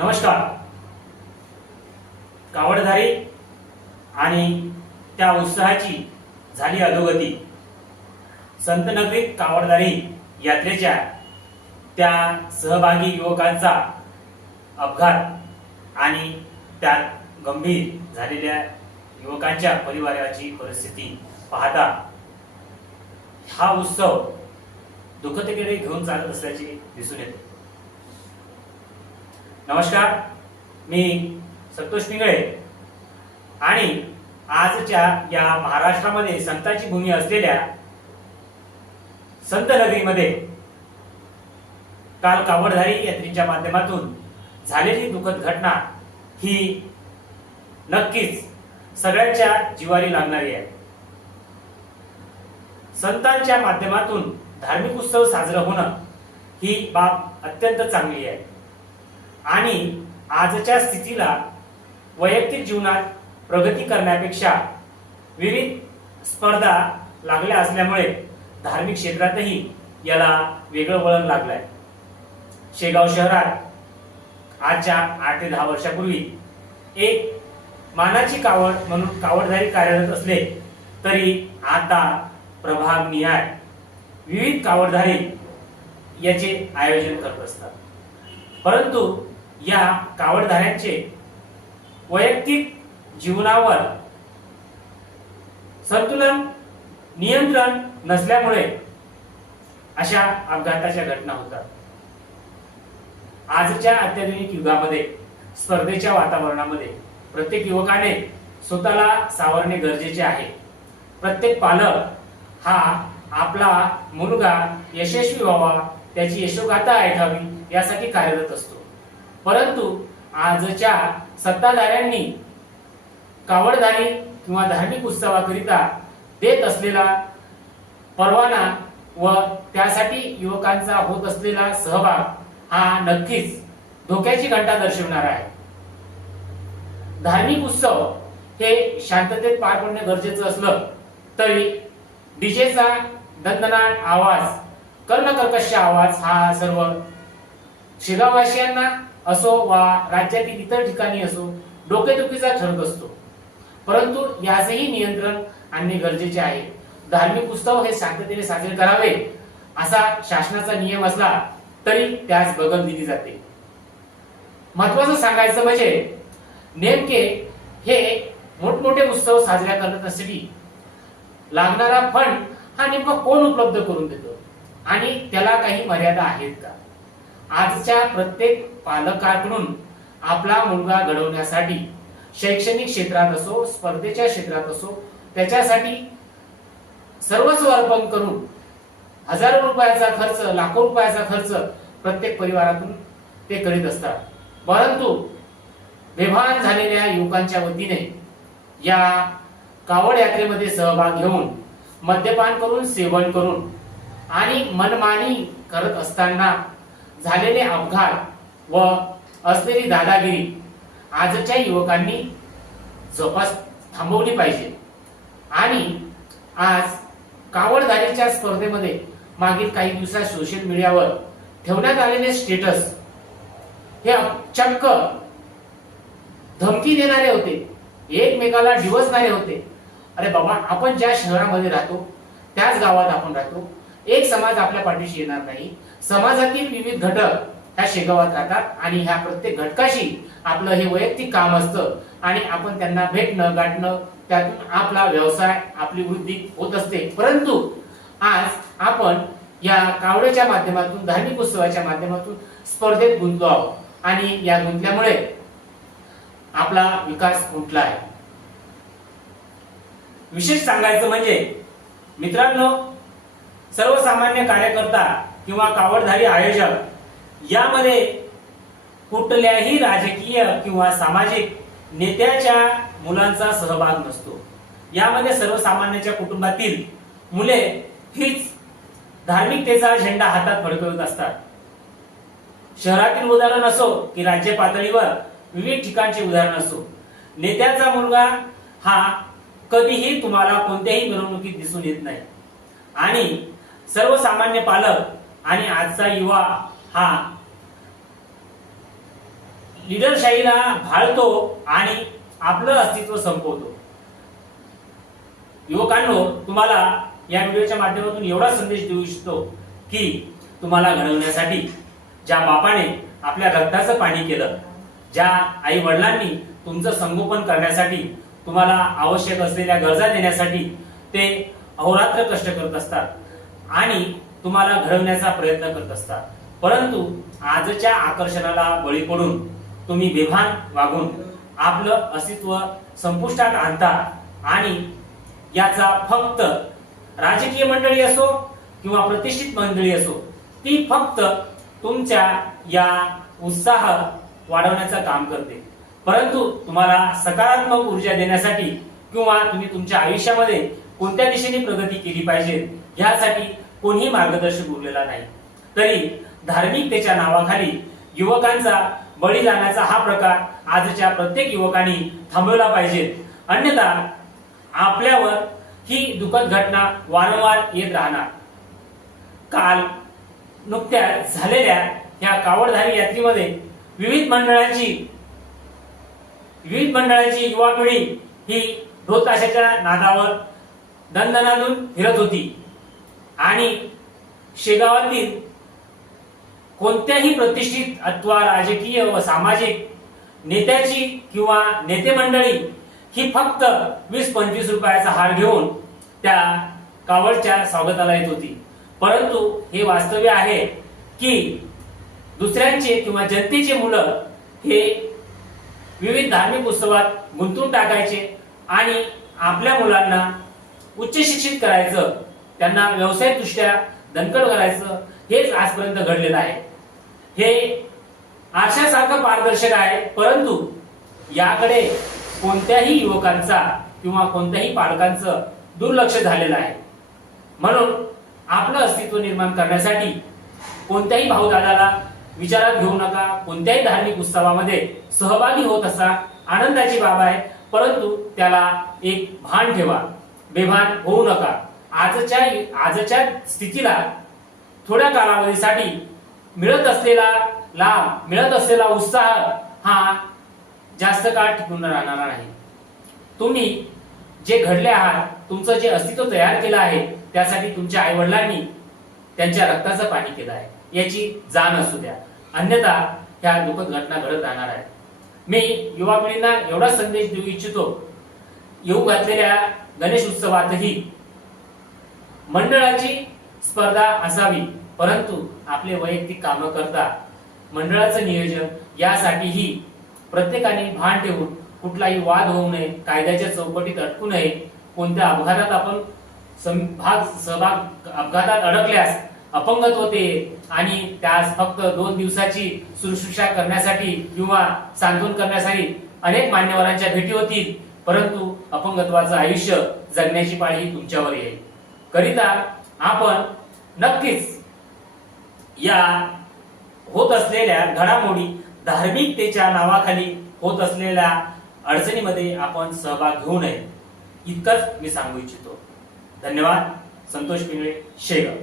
नमस्कार. कावडधारी आणि त्या उत्साहाची झाली अधोगती. संतनगरीत कावडधारी यात्रेच्या त्या सहभागी युवकांचा अपघात आणि त्यात गंभीर झालेल्या युवकांच्या परिवाराची परिस्थिती पाहता हा उत्सव दुःखतेकडे घेऊन चालत असल्याचे दिसून येते. नमस्कार मी संतोष पिंगळे. आणि आजच्या या महाराष्ट्रामध्ये संतांची भूमी असलेल्या संत नगरीमध्ये काल कावडधारी यात्रेच्या माध्यमातून झालेली दुःखद घटना ही नक्कीच सगळ्यांच्या जिवारी लागणारी आहे. संतांच्या माध्यमातून धार्मिक उत्सव साजरा होणं ही बाब अत्यंत चांगली आहे. आणि आजच्या स्थितीला वैयक्तिक जीवनात प्रगती करण्यापेक्षा विविध स्पर्धा लागल्या असल्यामुळे धार्मिक क्षेत्रातही याला वेगळं वळण लागलंय. शेगाव शहरात आजच्या आठ ते दहा वर्षापूर्वी एक मानाची कावड म्हणून कावडधारी कार्यरत असले तरी आता प्रभाग निहाय. विविध कावडधारी याचे आयोजन करत असतात. परंतु या कावडधाऱ्यांचे वैयक्तिक जीवनावर संतुलन नियंत्रण नसल्यामुळे अशा अपघाताच्या घटना होतात. आजच्या अत्याधुनिक युगामध्ये स्पर्धेच्या वातावरणामध्ये प्रत्येक युवकाने स्वतःला सावरणे गरजेचे आहे. प्रत्येक पालक हा आपला मुलगा यशस्वी व्हावा त्याची यशोगाथा ऐकावी यासाठी कार्यरत असतो. परंतु आजच्या सत्ताधाऱ्यांनी कावडधारी किंवा धार्मिक उत्सवाकरिता देत असलेला परवाना व त्यासाठी युवकांचा होत असलेला सहभाग हा नक्कीच धोक्याची घंटा दर्शवणार आहे. धार्मिक उत्सव हे शांततेत पार पडणे गरजेचं असलं तरी डीजेचा दणदणाट आवाज कर्णकर्कश आवाज हा सर्व शेगाववासियांना असो वा राज्यातील इतर ठिकाणी असो डोकेदुखीचा ठरत असतो. परंतु याचही नियंत्रण आणणे गरजेचे आहे. धार्मिक उत्सव हे शांततेने साजरे करावे असा शासनाचा नियम असला तरी त्यास बगल दिली जाते. महत्वाचं सांगायचं म्हणजे नेमके हे मोठमोठे उत्सव साजरा करत असली लागणारा फंड हा नेमका कोण उपलब्ध करून देतो? आणि त्याला काही मर्यादा आहेत का? आजच्या प्रत्येक पालकाकडून आपला मुलगा घडवण्यासाठी शैक्षणिक क्षेत्रात असो स्पर्धेच्या क्षेत्रात असो त्याच्यासाठी सर्वस्व अर्पण करून हजारो रुपयाचा खर्च लाखो रुपयाचा खर्च प्रत्येक परिवारातून ते करीत असतात. परंतु बेभान झालेल्या युवकांच्या वतीने या कावड यात्रेमध्ये सहभाग घेऊन मद्यपान करून सेवन करून आणि मनमानी करत असताना झालेले अपघात व असलेली दादागिरी आजच्या युवकांनी जोपास थांबवली पाहिजे. आणि आज कावडदारीच्या स्पर्धेमध्ये मागील काही दिवसात सोशल मीडियावर ठेवण्यात आलेले स्टेटस हे चक्क धमकी देणारे होते. एकमेकाला डिवसणारे होते. अरे बाबा आपण ज्या शहरामध्ये राहतो त्याच गावात आपण राहतो एक समाज आपल्या पाठीशी येणार नाही. समाजातील विविध घटक ह्या शेगावात राहतात आणि ह्या प्रत्येक घटकाशी आपलं हे वैयक्तिक काम असतं आणि आपण त्यांना भेटणं गाठणं त्यातून आपला व्यवसाय आपली वृद्धी होत असते. परंतु आज आपण या कावड्याच्या माध्यमातून धार्मिक उत्सवाच्या माध्यमातून स्पर्धेत गुंतलो आहोत. आणि या गुंतल्यामुळे आपला विकास उठला आहे. विशेष सांगायचं म्हणजे मित्रांनो सर्वसामान्य कार्यकर्ता किंवा कावडधारी आयोजक यामध्ये कुठल्याही राजकीय किंवा सामाजिक नेत्याच्या मुलांचा सहभाग नसतो. यामध्ये सर्वसामान्याच्या कुटुंबातील मुले हीच धार्मिकतेचा झेंडा हातात फडकवत असतात. शहरातील उदाहरण असो की राज्य पातळीवर विविध ठिकाणचे उदाहरण असो नेत्याचा मुलगा हा कधीही तुम्हाला कोणत्याही मिरवणुकीत दिसून येत नाही. आणि सर्वसामान्य पालक आणि आजचा युवा हा लिडरशाहीला भाळतो आणि आपलं अस्तित्व संपवतो. युवकांनो तुम्हाला या व्हिडिओच्या माध्यमातून एवढा संदेश देऊ इच्छितो की तुम्हाला घडवण्यासाठी ज्या बापाने आपल्या रक्ताचं पाणी केलं ज्या आई वडिलांनी तुमचं संगोपन करण्यासाठी तुम्हाला आवश्यक असलेल्या गरजा देण्यासाठी ते अहोरात्र कष्ट करत असतात. आणि तुम्हाला घडवण्याचा प्रयत्न करत असतात. परंतु आजच्या आकर्षणाला बळी पडून तुम्ही बेभान वागून आपलं अस्तित्व संपुष्टात आणता आणि याचा फक्त राजकीय मंडळी असो किंवा प्रतिष्ठित मंडळी असो ती फक्त तुमच्या या उत्साह वाढवण्याचं काम करते. परंतु तुम्हाला सकारात्मक ऊर्जा देण्यासाठी किंवा तुम्ही तुमच्या आयुष्यामध्ये कोणत्या दिशेने प्रगती केली पाहिजे यासाठी कोणीही मार्गदर्शक उरलेला नाही. तरी धार्मिकतेच्या नावाखाली युवकांचा बळी जाण्याचा हा प्रकार आजच्या प्रत्येक युवकांनी थांबवला पाहिजे. अन्यथा आपल्यावर ही दुःखद घटना वारंवार येत राहणार. काल नुकत्याच झालेल्या या कावडधारी यात्रेमध्ये विविध मंडळांची विविध मंडळांची युवा पिढी ही रोताशाच्या नादावर दणदणातून फिरत होती. आणि शेगावातील कोणत्याही प्रतिष्ठित अथवा राजकीय व सामाजिक नेत्याची किंवा नेते मंडळी ही फक्त वीस पंचवीस रुपयाचा हार घेऊन त्या कावडच्या स्वागताला येत होती. परंतु हे वास्तव्य आहे की दुसऱ्यांचे किंवा जनतेचे मुलं हे विविध धार्मिक उत्सवात गुंतून टाकायचे आणि आपल्या मुलांना उच्च शिक्षित करायचं त्यांना व्यवसायदृष्ट्या दणकट करायचं हेच आजपर्यंत घडलेलं आहे. हे आशासारखं पारदर्शक आहे परंतु याकडे कोणत्याही युवकांचा किंवा कोणत्याही पालकांचं दुर्लक्ष झालेलं आहे. म्हणून आपलं अस्तित्व निर्माण करण्यासाठी कोणत्याही भाऊदादाला विचारात घेऊ नका कोणत्याही धार्मिक उत्सवामध्ये सहभागी होत असा आनंदाची बाब आहे परंतु त्याला एक भान ठेवा. बेभान होऊ नका. आजच्या आजच्या स्थितीला थोड्या कालावधीसाठी मिळत असलेला लाभ मिळत असलेला उत्साह हा जास्त काळ टिकून राहणार नाही तुम्ही जे घडले आहात तुमचं जे अस्तित्व तयार केलं आहे त्यासाठी तुमच्या आई वडिलांनी त्यांच्या रक्ताचं पाणी केलं आहे. याची जाण असू द्या. अन्यथा ह्या दुःखद घटना घडत राहणार आहेत मी युवा पिढींना एवढा संदेश देऊ इच्छितो येऊ घातलेल्या गणेश उत्सवातही मंडळाची स्पर्धा असावी परंतु आपले वैयक्तिक कामं करता मंडळाचं नियोजन यासाठीही प्रत्येकाने भान ठेवून कुठलाही वाद होऊ नये कायद्याच्या चौकटीत अडकू नये कोणत्या अपघातात आपण भाग सहभाग अपघातात अडकल्यास अपंगत्व होते आणि त्यास फक्त दोन दिवसाची शुश्रूषा करण्यासाठी किंवा सांत्वन करण्यासाठी अनेक मान्यवरांच्या भेटी होतील परंतु अपंगत्वाचं आयुष्य जगण्याची पाळी ही तुमच्यावर येईल. करिता आपण नक्कीच या होत असलेल्या घडामोडी धार्मिकतेच्या नावाखाली होत असलेल्या अडचणीमध्ये आपण सहभाग घेऊ नये. इतकंच मी सांगू इच्छितो. धन्यवाद. संतोष पिंगळे शेगाव.